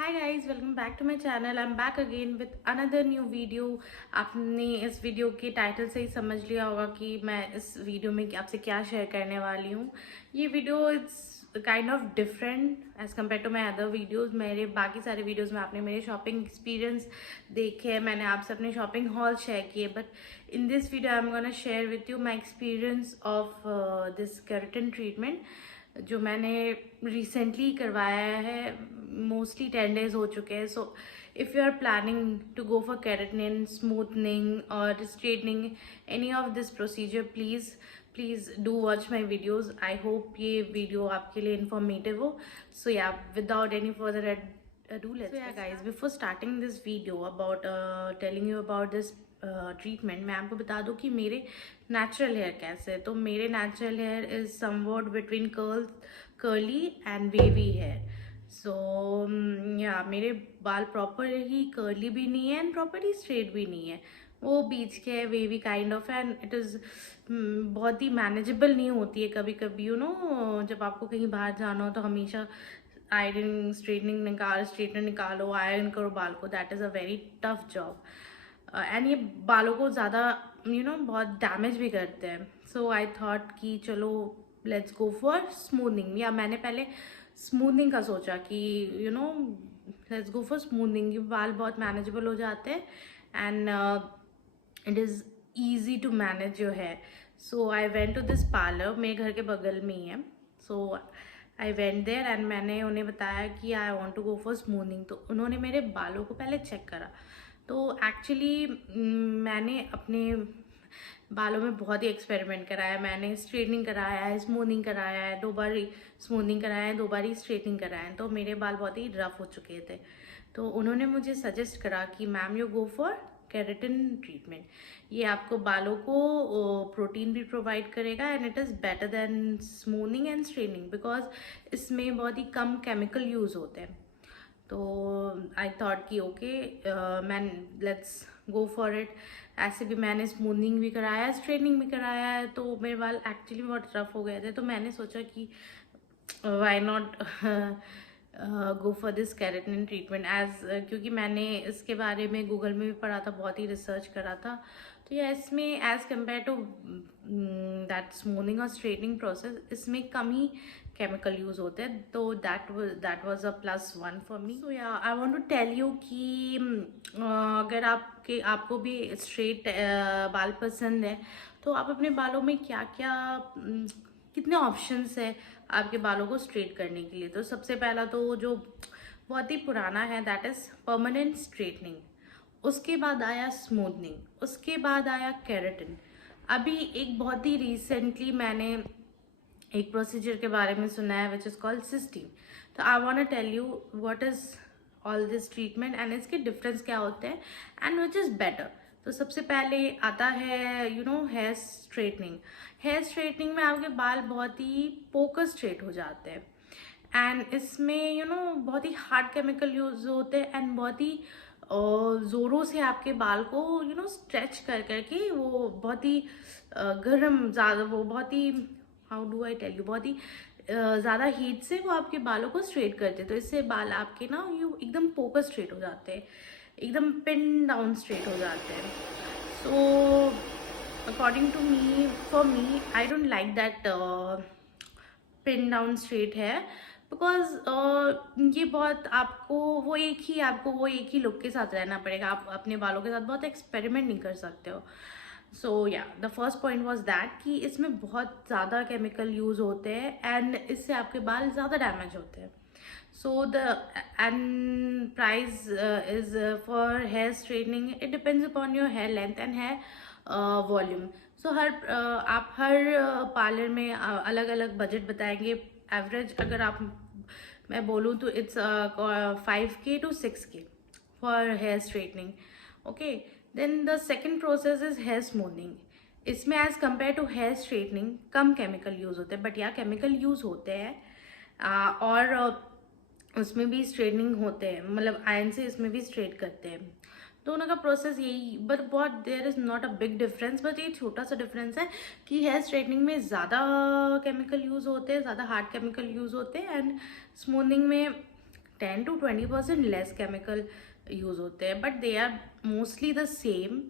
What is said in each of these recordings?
Hi guys, welcome back to my channel. I am back again with another new video. आपने इस video के title से ही समझ लिया होगा कि मैं इस वीडियो में आपसे क्या शेयर करने वाली हूँ। ये video it's kind of different as compare to my other videos. मेरे बाकी सारे वीडियोज़ में आपने मेरे शॉपिंग एक्सपीरियंस देखे हैं, मैंने आपसे अपने शॉपिंग हॉल शेयर किए, but in this video I am gonna share with you my experience of this keratin treatment जो मैंने रिसेंटली करवाया है। मोस्टली 10 days हो चुके हैं। So if you are planning to go for keratin, smoothening और straightening, any of this procedure, please do watch my videos. I hope ये video आपके लिए इन्फॉर्मेटिव हो। So ya without any further ado, let's so yeah guys, before starting this video about telling you about this treatment, मैं आपको बता दूं कि मेरे नेचुरल हेयर कैसे है। तो मेरे natural hair is somewhat between curly and wavy hair. So ya मेरे बाल प्रॉपर ही कर्ली भी नहीं है एंड प्रॉपरली स्ट्रेट भी नहीं है, वो बीच के है, wavy kind of, and it is बहुत ही मैनेजेबल नहीं होती है। कभी कभी जब आपको कहीं बाहर जाना हो तो हमेशा आयरन स्ट्रेटनर निकालो, आयरन करो बाल को, that is a very tough job. And ये बालों को ज़्यादा बहुत डैमेज भी करते हैं। सो आई थॉट कि चलो लेट्स गो फॉर स्मूथनिंग। या मैंने पहले स्मूथनिंग का सोचा कि लेट्स गो फॉर स्मूथनिंग, ये बाल बहुत मैनेजेबल हो जाते हैं and it is easy to manage your hair. So I went to this parlour, मेरे घर के बगल में ही है। So I went there and मैंने उन्हें बताया कि I want to go for smoothening. तो उन्होंने मेरे बालों को पहले चेक करा। तो एक्चुअली मैंने अपने बालों में बहुत ही एक्सपेरिमेंट कराया। मैंने स्ट्रेटनिंग कराया है, स्मूथनिंग कराया है, 2 बार स्मूथनिंग कराया है, 2 बार ही स्ट्रेटनिंग कराया है। तो मेरे बाल बहुत ही रफ हो चुके थे। तो उन्होंने मुझे सजेस्ट करा कि ma'am you go for keratin treatment. ये आपको बालों को प्रोटीन भी प्रोवाइड करेगा and it is better than smoothening and straightening because इसमें बहुत ही कम केमिकल यूज़ होते हैं। तो आई थॉट कि okay man let's go for it. ऐसे भी मैंने स्मूथनिंग भी कराया है, स्ट्रेटनिंग भी कराया है, तो मेरे बाल एक्चुअली बहुत रफ हो गए थे। तो मैंने सोचा कि why not go for this keratin treatment क्योंकि मैंने इसके बारे में गूगल में भी पढ़ा था, बहुत ही रिसर्च करा था। तो ये इसमें as compare to that smoothening और स्ट्रेटनिंग प्रोसेस, इसमें कम ही केमिकल यूज होते हैं। तो that was a +1 for me. So ya I want to tell you कि अगर आपको भी स्ट्रेट बाल पसंद है तो आप अपने बालों में क्या क्या कितने ऑप्शंस है आपके बालों को स्ट्रेट करने के लिए। तो सबसे पहला तो जो बहुत ही पुराना है दैट इज़ परमानेंट स्ट्रेटनिंग। उसके बाद आया स्मूथनिंग, उसके बाद आया केराटिन। अभी एक बहुत ही रिसेंटली मैंने एक प्रोसीजर के बारे में सुना है विच इज़ कॉल्ड सिस्टीन। तो I want to tell you what is all this treatment and इसके डिफरेंस क्या होते हैं एंड विच इज़ बेटर। तो सबसे पहले आता है हेयर स्ट्रेटनिंग। हेयर स्ट्रेटनिंग में आपके बाल बहुत ही पोकर स्ट्रेट हो जाते हैं एंड इसमें बहुत ही हार्ड केमिकल यूज होते हैं एंड बहुत ही ज़ोरों से आपके बाल को स्ट्रेच कर करके वो बहुत ही गर्म, ज़्यादा वो बहुत ही, how do I tell you, बहुत ही ज़्यादा हीट से वो आपके बालों को स्ट्रेट करते हैं। तो इससे बाल आपके एकदम पोकर स्ट्रेट हो जाते हैं, एकदम पिन डाउन स्ट्रेट हो जाते हैं। So according to me, for me, I don't like that pin down straight है बिकॉज ये बहुत आपको वो एक ही लुक के साथ रहना पड़ेगा। आप अपने बालों के साथ बहुत एक्सपेरिमेंट नहीं कर सकते हो। सो या the first point was that कि इसमें बहुत ज़्यादा केमिकल यूज़ होते हैं एंड इससे आपके बाल ज़्यादा डैमेज होते हैं। So the end price is for hair straightening, it depends upon your hair length and hair volume. So आप हर पार्लर में अलग अलग बजट बताएंगे। एवरेज अगर आप मैं बोलूँ तो it's 5K to 6K for hair straightening. Okay, then the second process is hair smoothening. इसमें as compare to hair straightening कम केमिकल यूज़ होते हैं, बट या केमिकल यूज़ होते हैं और उसमें भी स्ट्रेटनिंग होते हैं, मतलब आयरन से इसमें भी स्ट्रेट करते हैं। दोनों का प्रोसेस यही, बट बहुत there is not a big difference, but ये छोटा सा डिफरेंस है कि हेयर स्ट्रेटनिंग में ज़्यादा केमिकल यूज़ होते हैं, ज़्यादा हार्ड केमिकल यूज़ होते हैं एंड स्मूथनिंग में 10 to 20% लेस केमिकल यूज़ होते हैं, but they are mostly the same.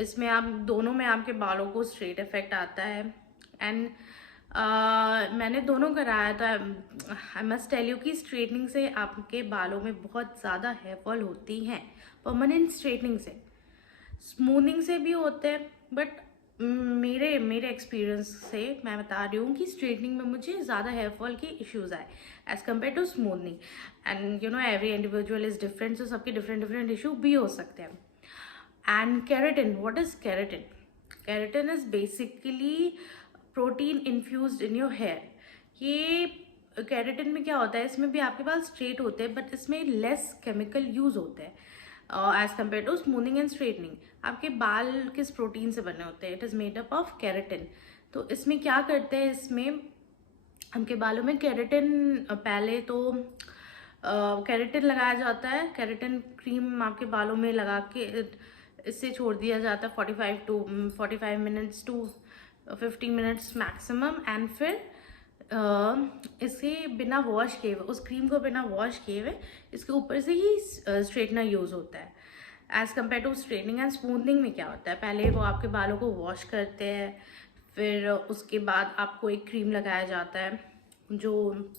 इसमें आप दोनों में आपके बालों को स्ट्रेट इफेक्ट आता है। एंड मैंने दोनों कराया था। आई मस्ट टेल यू कि स्ट्रेटनिंग से आपके बालों में बहुत ज़्यादा हेयर फॉल होती हैं, परमानेंट स्ट्रेटनिंग से। स्मूथनिंग से भी होते हैं, बट मेरे एक्सपीरियंस से मैं बता रही हूँ कि स्ट्रेटनिंग में मुझे ज़्यादा हेयर फॉल के इश्यूज आए as compare to smoothening. And you know every individual is different, so सबके डिफरेंट डिफरेंट इशू भी हो सकते हैं। And keratin, what is keratin? Keratin is basically protein infused in your hair. ये keratin में क्या होता है, इसमें भी आपके बाल स्ट्रेट होते हैं, बट इसमें लेस केमिकल यूज होते हैं as compare to smoothing and straightening. आपके बाल किस प्रोटीन से बने होते हैं? It is made up of keratin. तो इसमें क्या करते हैं, इसमें आपके बालों में केराटिन, पहले तो केराटिन लगाया जाता है। केराटिन क्रीम आपके बालों में लगा के इससे छोड़ दिया जाता है 45 minutes to 50 minutes maximum. And फिर इसे बिना वॉश किए हुए, उस क्रीम को बिना वॉश किए हुए इसके ऊपर से ही स्ट्रेटनर यूज़ होता है। As compare to straightening and smoothening में क्या होता है, पहले वो आपके बालों को वॉश करते हैं, फिर उसके बाद आपको एक क्रीम लगाया जाता है, जो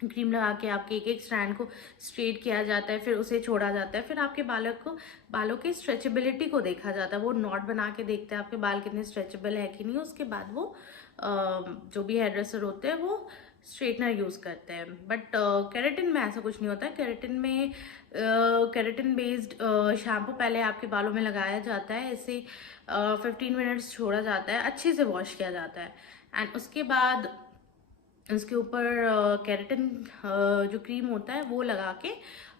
क्रीम लगा के आपके एक एक स्ट्रैंड को स्ट्रेट किया जाता है, फिर उसे छोड़ा जाता है। फिर आपके बालों की स्ट्रेचेबिलिटी को देखा जाता है। वो नॉट बना के देखते हैं आपके बाल कितने स्ट्रेचेबल है कि नहीं। उसके बाद वो जो भी हेयर ड्रेसर होते हैं वो स्ट्रेटनर यूज़ करते हैं। बट केराटिन में ऐसा कुछ नहीं होता है। केराटिन में केराटिन बेस्ड शैम्पू पहले आपके बालों में लगाया जाता है, इसे 15 मिनट्स छोड़ा जाता है, अच्छे से वॉश किया जाता है। एंड उसके बाद इसके ऊपर केराटिन जो क्रीम होता है वो लगा के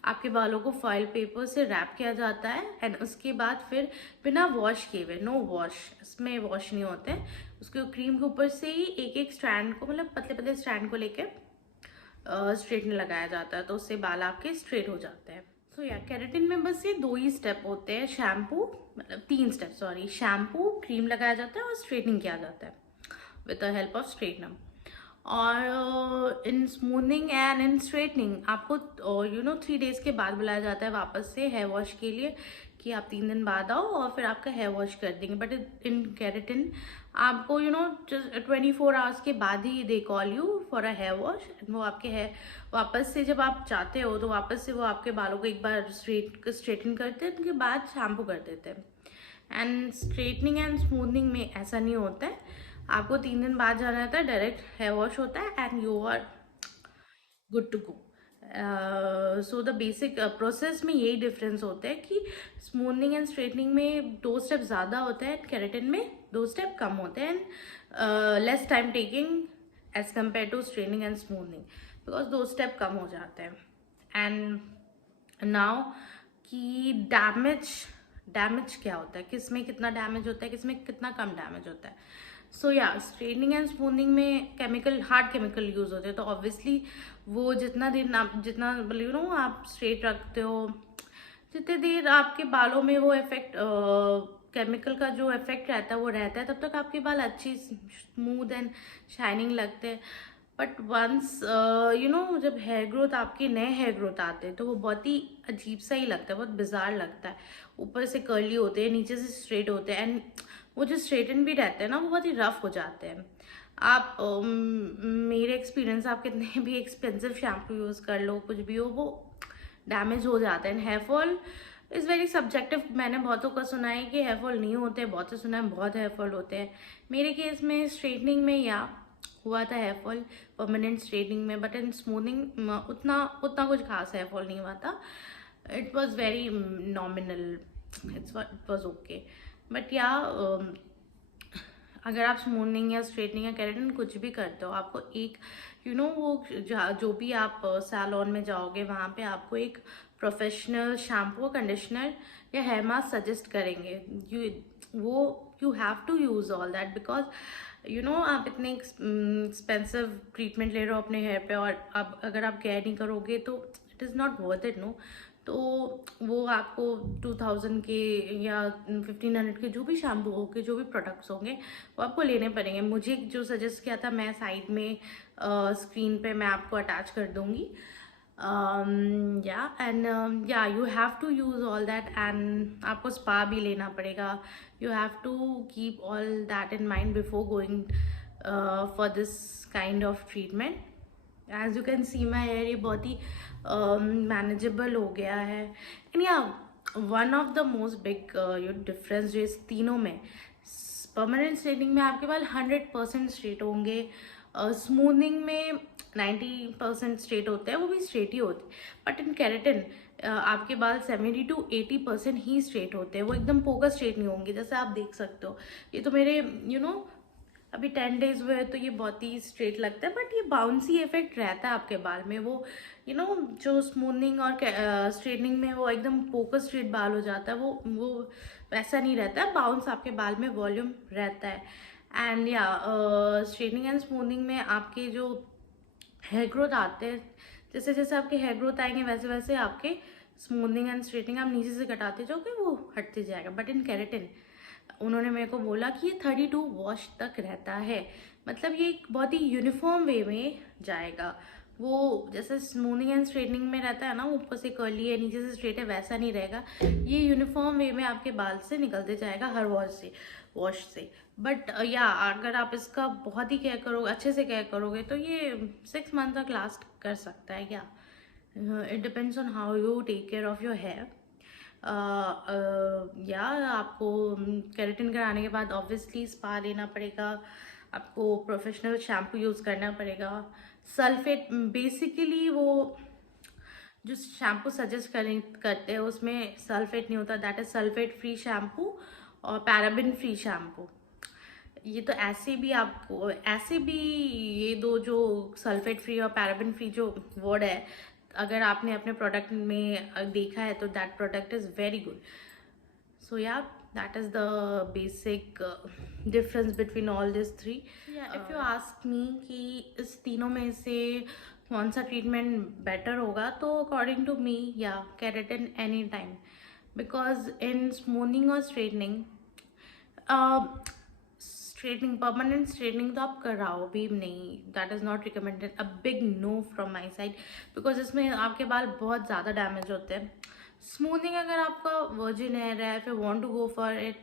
आपके बालों को फॉइल पेपर से रैप किया जाता है। एंड उसके बाद फिर बिना वॉश किए हुए, नो वॉश, इसमें वॉश नहीं होते हैं, उसके क्रीम के ऊपर से ही एक एक स्ट्रैंड को, मतलब पतले पतले स्ट्रैंड को लेके स्ट्रेटनर लगाया जाता है, तो उससे बाल आपके स्ट्रेट हो जाते हैं। सो या केराटिन में बस ये 2 ही स्टेप होते हैं, शैम्पू, मतलब 3 स्टेप, सॉरी, शैम्पू, क्रीम लगाया जाता है और स्ट्रेटनिंग किया जाता है with the help of straightener. और इन स्मूथनिंग एंड इन स्ट्रेटनिंग आपको 3 डेज के बाद बुलाया जाता है वापस से हेयर वॉश के लिए, कि आप 3 दिन बाद आओ और फिर आपका हेयर वॉश कर देंगे। बट इन केराटिन आपको 24 आवर्स के बाद ही they call you for a hair wash. वो आपके हेयर वापस से, जब आप चाहते हो तो वापस से वो आपके बालों को एक बार स्ट्रेटन करते हैं, उनके बाद शैम्पू कर देते हैं। एंड स्ट्रेटनिंग एंड स्मूथनिंग में ऐसा नहीं होता है, आपको 3 दिन बाद जाना रहता है, डायरेक्ट हेयर वॉश होता है and you are good to go. So the basic process में यही डिफरेंस होता है कि स्मूथनिंग एंड स्ट्रेटनिंग में 2 स्टेप ज़्यादा होता है, केराटिन में 2 स्टेप कम होते हैं, and less time taking as compare to straightening and smoothening, because 2 step कम हो जाते हैं। एंड नाउ कि डैमेज क्या होता है, किस में कितना डैमेज होता है, किस में कितना कम डैमेज होता है। सो या स्ट्रेटनिंग एंड स्मूथनिंग में हार्ड केमिकल यूज होते हैं, तो ऑब्वियसली वो जितना आप स्ट्रेट रखते हो, जितने देर आपके बालों में वो इफेक्ट केमिकल का जो इफेक्ट रहता है वो रहता है, तब तक आपके बाल अच्छी स्मूथ एंड शाइनिंग लगते हैं। बट वंस जब हेयर ग्रोथ, आपके नए हेयर ग्रोथ आते हैं, तो वो बहुत ही अजीब सा ही लगता है, बहुत बिजार लगता है। ऊपर से कर्ली होते हैं, नीचे से स्ट्रेट होते हैं, एंड वो जो स्ट्रेटन भी रहते हैं ना, वो बहुत ही रफ हो जाते हैं। आप मेरे एक्सपीरियंस, आप कितने भी एक्सपेंसिव शैम्पू यूज़ कर लो, कुछ भी हो, वो डैमेज हो जाता है। And hair fall is very subjective. मैंने बहुतों का सुना है कि हेयर फॉल नहीं होते, बहुत से सुना है बहुत हेयर फॉल होते हैं। मेरे केस में स्ट्रेटनिंग में या हुआ था हेयर फॉल, परमानेंट स्ट्रेटनिंग में, बट इन स्मूथनिंग उतना कुछ खास हेयर फॉल नहीं हुआ था। It was very nominal, it was okay. But या अगर आप स्मूथनिंग या स्ट्रेटनिंग या केराटिन कुछ भी करते हो, आपको एक वो जो भी आप सैलून में जाओगे, वहाँ पे आपको एक प्रोफेशनल शैम्पू, कंडीशनर या हेयर मास्क सजेस्ट करेंगे। You have to use all that, because आप इतने एक्सपेंसिव ट्रीटमेंट ले रहे हो अपने हेयर पे, और अब अगर आप केयर नहीं करोगे तो it is not worth it, no. तो वो आपको 2000 के या 1500 के जो भी शैम्पू होंगे, जो भी प्रोडक्ट्स होंगे, वो आपको लेने पड़ेंगे। मुझे जो सजेस्ट किया था, मैं साइड में स्क्रीन पे मैं आपको अटैच कर दूँगी। या you have to use all that, and आपको स्पा भी लेना पड़ेगा. You have to keep all that in mind before going for this kind of treatment. As you can see my hair ये बहुत ही मैनेजेबल हो गया है. एंड या one of the most big difference जो इस तीनों में, परमानेंट स्ट्रेटनिंग में आपके बाल 100% स्ट्रेट होंगे, स्मूथनिंग में 90% स्ट्रेट होते हैं, वो भी स्ट्रेट ही होते हैं. बट इन केराटिन आपके बाल 70 to 80% ही स्ट्रेट होते हैं, वो एकदम पोका स्ट्रेट नहीं होंगे. जैसे आप देख सकते हो, ये तो मेरे अभी 10 days हुए हैं तो ये बहुत ही स्ट्रेट लगता है, बट ये बाउंसी इफेक्ट रहता है आपके बाल में. वो जो स्मूथनिंग और स्ट्रेटनिंग में वो एकदम पोका स्ट्रेट बाल हो जाता है, वो वैसा नहीं रहता है. बाउंस आपके बाल में वॉल्यूम रहता है. एंड या स्ट्रेटनिंग एंड स्मूथनिंग में आपके जो हेयर ग्रोथ आते हैं, जैसे जैसे आपके हेयर ग्रोथ आएंगे वैसे वैसे आपके स्मूथनिंग एंड स्ट्रेटनिंग आप नीचे से कटाते जाओगे, वो हटते जाएगा. बट इन केराटिन उन्होंने मेरे को बोला कि ये 32 वॉश तक रहता है, मतलब ये एक बहुत ही यूनिफॉर्म वे में जाएगा. वो जैसे स्मूथनिंग एंड स्ट्रेटनिंग में रहता है ना, ऊपर से कर्ली है नीचे से स्ट्रेट है, वैसा नहीं रहेगा. ये यूनिफॉर्म वे में आपके बाल से निकलते जाएगा हर वॉश से. बट या अगर आप इसका बहुत ही केयर करोगे, अच्छे से केयर करोगे, तो ये 6 months तक लास्ट कर सकता है. या it depends on how you take care of your hair. या आपको केराटिन कराने के बाद ऑब्वियसली स्पा लेना पड़ेगा, आपको प्रोफेशनल शैम्पू यूज़ करना पड़ेगा. सल्फेट बेसिकली वो जो शैम्पू सजेस्ट करते हैं उसमें सल्फेट नहीं होता, that is sulphate free shampoo और पैराबिन फ्री शैम्पू. ये तो ऐसे भी ये दो जो सल्फेट फ्री और पैराबिन फ्री जो वर्ड है, अगर आपने अपने प्रोडक्ट में देखा है तो that product is very good. So ya that is the basic difference between all these three. If you ask me कि इस तीनों में से कौन सा ट्रीटमेंट बेटर होगा, तो अकॉर्डिंग टू मी या keratin any time. Because in smoothening और स्ट्रेटनिंग परमानेंट स्ट्रेटनिंग तो आप कराओ भी नहीं, that is not recommended. A big know from my side, because इसमें आपके बाल बहुत ज़्यादा डैमेज होते हैं. स्मूथनिंग अगर आपका वर्जिन हेयर है, if you want to go for it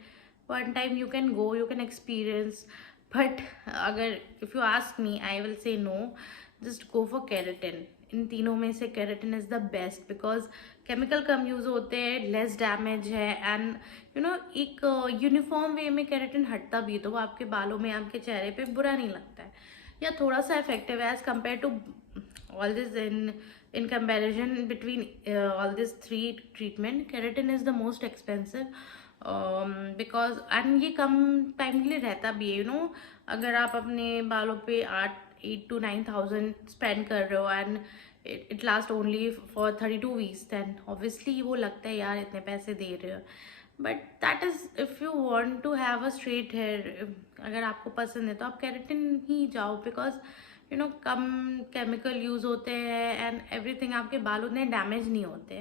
one time you can go, you can experience. But अगर if you ask me I will say no, just go for keratin. इन तीनों में से keratin is the best because chemical come use होते हैं, less damage है, and एक uniform वे में keratin हटता भी है, तो वो आपके बालों में, आपके चेहरे पे बुरा नहीं लगता है, या थोड़ा सा इफेक्टिव है as compare to all this. In comparison between all these three treatment, keratin is the most expensive because and ये कम टाइम के लिए रहता भी है. अगर आप अपने बालों पे 8 to 9,000 स्पेंड कर रहे हो and it last only for 32 weeks, then obviously वो लगता है यार इतने पैसे दे रहे हो. But that is if you want to have a straight hair, अगर आपको पसंद है तो आप केराटिन ही जाओ, बिकॉज कम केमिकल यूज़ होते हैं एंड एवरीथिंग, आपके बाल उतने डैमेज नहीं होते.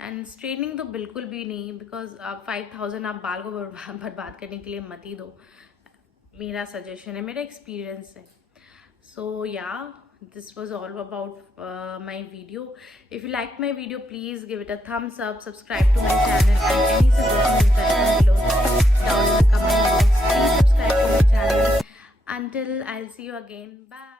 एंड स्ट्रेटनिंग तो बिल्कुल भी नहीं, बिकॉज आप 5,000 आप बाल को बर्बाद करने के लिए मत ही दो. मेरा सजेशन है, मेरा एक्सपीरियंस है. सो या this was all about my video. If you liked my video, please give it a thumbs up, subscribe to my channel, and any suggestions that below down in the comment box. Please subscribe to my channel. Until I'll see you again. Bye.